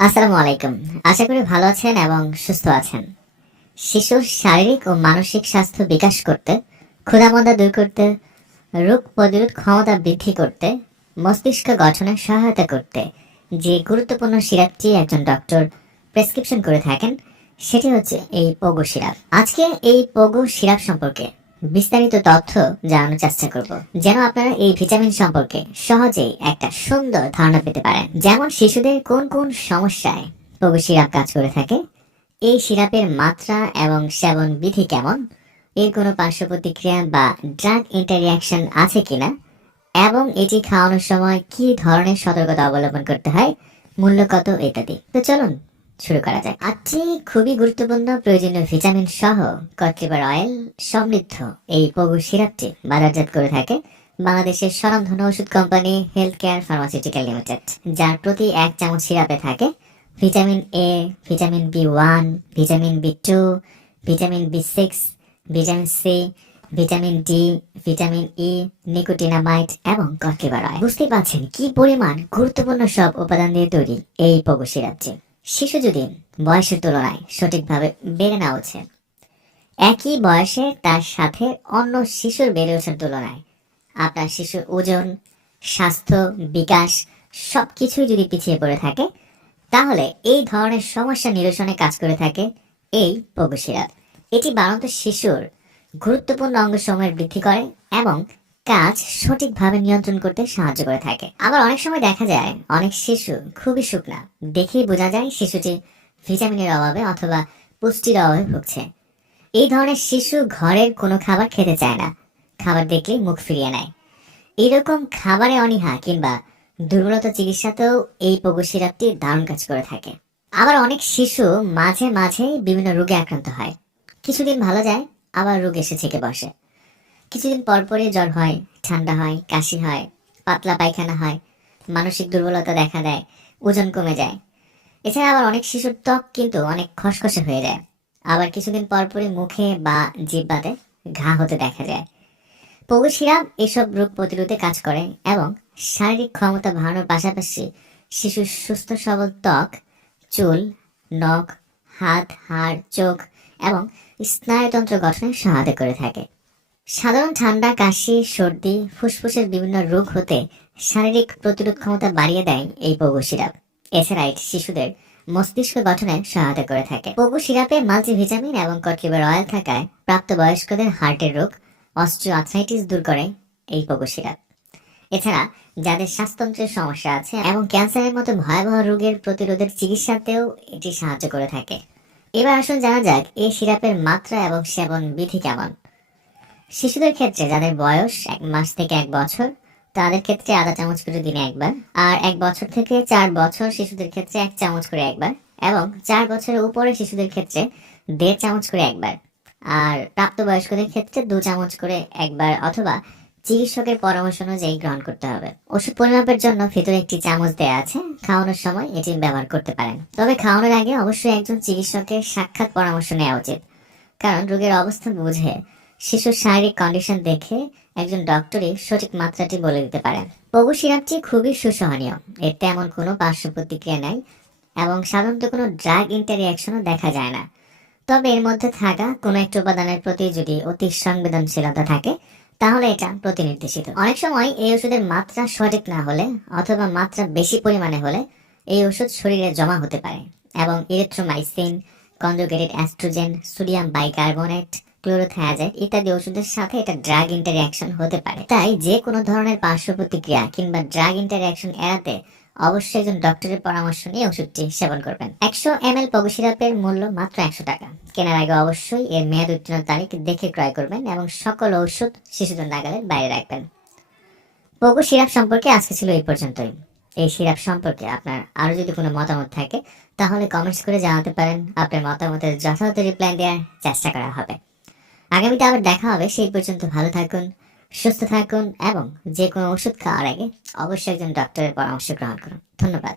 আসসালামু আলাইকুম। আশা করি ভালো আছেন এবং সুস্থ আছেন। শিশুর শারীরিক ও মানসিক স্বাস্থ্য বিকাশ করতে, ক্ষুধামন্দা দূর করতে, রোগ প্রতিরোধ ক্ষমতা বৃদ্ধি করতে, মস্তিষ্ক গঠনে সহায়তা করতে যে গুরুত্বপূর্ণ সিরাপটি একজন ডক্টর প্রেসক্রিপশন করে থাকেন, সেটি হচ্ছে এই পগো সিরাপ আজকে এই পগো সিরাপ সম্পর্কে বিস্তারিত তথ্য জানানোর চেষ্টা করব। যেন আপনারা এই ভিটামিন সম্পর্কে সহজেই একটা সুন্দর ধারণা পেতে পারেন। যেমন শিশুদের কোন কোন সমস্যায় পগো সিরাপ কাজ করে থাকে, এই সিরাপের মাত্রা এবং সেবন বিধি কেমন, এর কোনো পার্শ্ব প্রতিক্রিয়া বা ড্রাগ ইন্টারিয়াকশন আছে কিনা, এবং এটি খাওয়ানোর সময় কি ধরনের সতর্কতা অবলম্বন করতে হয়, মূল্য কত ইত্যাদি। তো চলুন শুরু করা যাক। আজকে খুবই গুরুত্বপূর্ণ প্রয়োজনীয় ভিটামিন সহ কটলিভার অয়েল সমৃদ্ধ। এই পগু সিরাপটি বাজারজাত করে থাকে বাংলাদেশের স্বনামধন্য ওষুধ company health care pharmaceutical limited, যার প্রতি এক চামচ সিরাপে থাকে vitamin A vitamin B one vitamin B two vitamin B six vitamin C vitamin D vitamin E nicotinamide এবং কটলিভার অয়েল। বুঝতে পারছেন কি পরিমাণ গুরুত্বপূর্ণ সব উপাদান দিয়ে তৈরি এই পগু সিরাপটি। শিশু যদি বয়সের তুলনায় সঠিকভাবে বেড়ে না ওঠে, একই বয়সে তার সাথে অন্য শিশুর বেড়ে ওঠার তুলনায় আপনার শিশুর ওজন, স্বাস্থ্য, বিকাশ সব কিছুই যদি পিছিয়ে পড়ে থাকে, তাহলে এই ধরনের সমস্যা নিরসনে কাজ করে থাকে এই পগু এটি বাড়ন্ত শিশুর গুরুত্বপূর্ণ অঙ্গসমূহের বৃদ্ধি করে এবং কাজ সঠিকভাবে নিয়ন্ত্রণ করতে সাহায্য করে থাকে। আবার অনেক সময় দেখা যায়, অনেক শিশু খুবই শুকনা, দেখেই বোঝা যায় শিশুটি ভিটামিনের অভাবে অথবা পুষ্টির অভাবে ভুগছে। এই ধরনের শিশু ঘরের কোনো খাবার খেতে চায় না। খাবার দেখলেই মুখ ফিরিয়ে নেয়। এরকম খাবারে অনীহা কিংবা দুর্বলতা চিকিৎসাতেও এই পগু সিরাপটি দারুণ কাজ করে থাকে। আবার অনেক শিশু মাঝে মাঝে বিভিন্ন রোগে আক্রান্ত হয়। কিছুদিন ভালো যায়, আবার রোগ এসে থেকে বসে। কিছুদিন পর পরই জ্বর হয়, ঠান্ডা হয়, কাশি হয়, পাতলা পায়খানা হয়, মানসিক দুর্বলতা দেখা দেয়, ওজন কমে যায়। এছাড়া আবার অনেক শিশুর ত্বক কিন্তু অনেক খসখসে হয়ে যায়। আবার কিছুদিন পর পরই মুখে বা জিব্বাতে ঘা হতে দেখা যায়। পগু সিরাপ এসব রোগ প্রতিরোধে কাজ করে এবং শারীরিক ক্ষমতা বাড়ানোর পাশাপাশি শিশুর সুস্থ সবল ত্বক, চুল, নখ, হাত, হাড়, চোখ এবং স্নায়ুতন্ত্র গঠনে সহায়তা করে থাকে। সাধারণ ঠান্ডা, কাশি, সর্দি, ফুসফুসের বিভিন্ন রোগ হতে শারীরিক প্রতিরোধ ক্ষমতা বাড়িয়ে দেয় এই পগু সিরাপ। এছাড়া এটি শিশুদের মস্তিষ্ক গঠনে সহায়তা করে থাকে। পগু সিরাপে মাল্টিভিটামিন এবং কটলিভার অয়েল থাকায় প্রাপ্তবয়স্কদের হার্টের রোগ অস্ট্রিও দূর করে এই পগু সিরাপ। এছাড়া যাদের শ্বাসতন্ত্রের সমস্যা আছে এবং ক্যান্সারের মতো ভয়াবহ রোগের প্রতিরোধের চিকিৎসাতেও এটি সাহায্য করে থাকে। এবার আসুন জানা যাক, এই সিরাপের মাত্রা এবং সেবন বিধি কেমন? শিশুদের ক্ষেত্রে যাদের বয়স এক মাস থেকে এক বছর, তাদের ক্ষেত্রে আধা চামচ করে দিনে একবার। আর এক বছর থেকে চার বছর শিশুদের ক্ষেত্রে এক চামচ করে একবার। এবং চার বছরের উপরে শিশুদের ক্ষেত্রে দেড় চামচ করে একবার। আর প্রাপ্তবয়স্কদের ক্ষেত্রে দু চামচ করে একবার অথবা চিকিৎসকের পরামর্শ অনুযায়ী গ্রহণ করতে হবে। ওষুধ পরিমাপের জন্য ভেতরে একটি চামচ দেওয়া আছে। খাওয়ানোর সময় এটি ব্যবহার করতে পারেন। তবে খাওয়ানোর আগে অবশ্যই একজন চিকিৎসকের সাক্ষাৎ পরামর্শ নেওয়া উচিত। কারণ রোগের অবস্থা বুঝে শিশুর শারীরিক কন্ডিশন দেখে একজন ডক্টরই সঠিক মাত্রাটি বলে দিতে পারেন। পগু সিরাপটি খুবই সুসহনীয়। এর তেমন কোনো পার্শ্ব প্রতিক্রিয়া নাই এবং সাধারণত কোনো ড্রাগ ইন্টারিয়াকশনও দেখা যায় না। তবে এর মধ্যে থাকা কোনো একটি উপাদানের প্রতি যদি অতি সংবেদনশীলতা থাকে, তাহলে এটা প্রতিনির্দেশিত। অনেক সময় এই ওষুধের মাত্রা সঠিক না হলে অথবা মাত্রা বেশি পরিমাণে হলে এই ওষুধ শরীরে জমা হতে পারে এবং erythromycin conjugated oestrogen sodium bicarbonate chlorothiazide ইত্যাদি ওষুধের সাথে এটা ড্রাগ ইন্টারঅ্যাকশন হতে পারে। তাই যে কোনো ধরনের পার্শ্ব প্রতিক্রিয়া কিংবা ড্রাগ ইন্টারঅ্যাকশন এড়াতে অবশ্যই একজন ডক্টরের পরামর্শ নিয়ে ওষুধটি সেবন করবেন। একশো এম এল পগু সিরাপের মূল্য মাত্র একশো টাকা। কেনার আগে অবশ্যই এর মেয়াদ উত্তীর্ণ তারিখ দেখে ক্রয় করবেন এবং সকল ঔষধ শিশুদের নাগালের বাইরে রাখবেন। পগু সিরাপ সম্পর্কে আজকে ছিল এই পর্যন্তই। এই সিরাপ সম্পর্কে আপনার আরও যদি কোনো মতামত থাকে, তাহলে কমেন্টস করে জানাতে পারেন। আপনার মতামতের যথাযথ রিপ্লাই দেওয়ার চেষ্টা করা হবে। আগামীতে আবার দেখা হবে। সেই পর্যন্ত ভালো থাকুন, সুস্থ থাকুন এবং যে কোনো ওষুধ খাওয়ার আগে অবশ্যই একজন ডক্টরের পরামর্শ গ্রহণ করুন। ধন্যবাদ।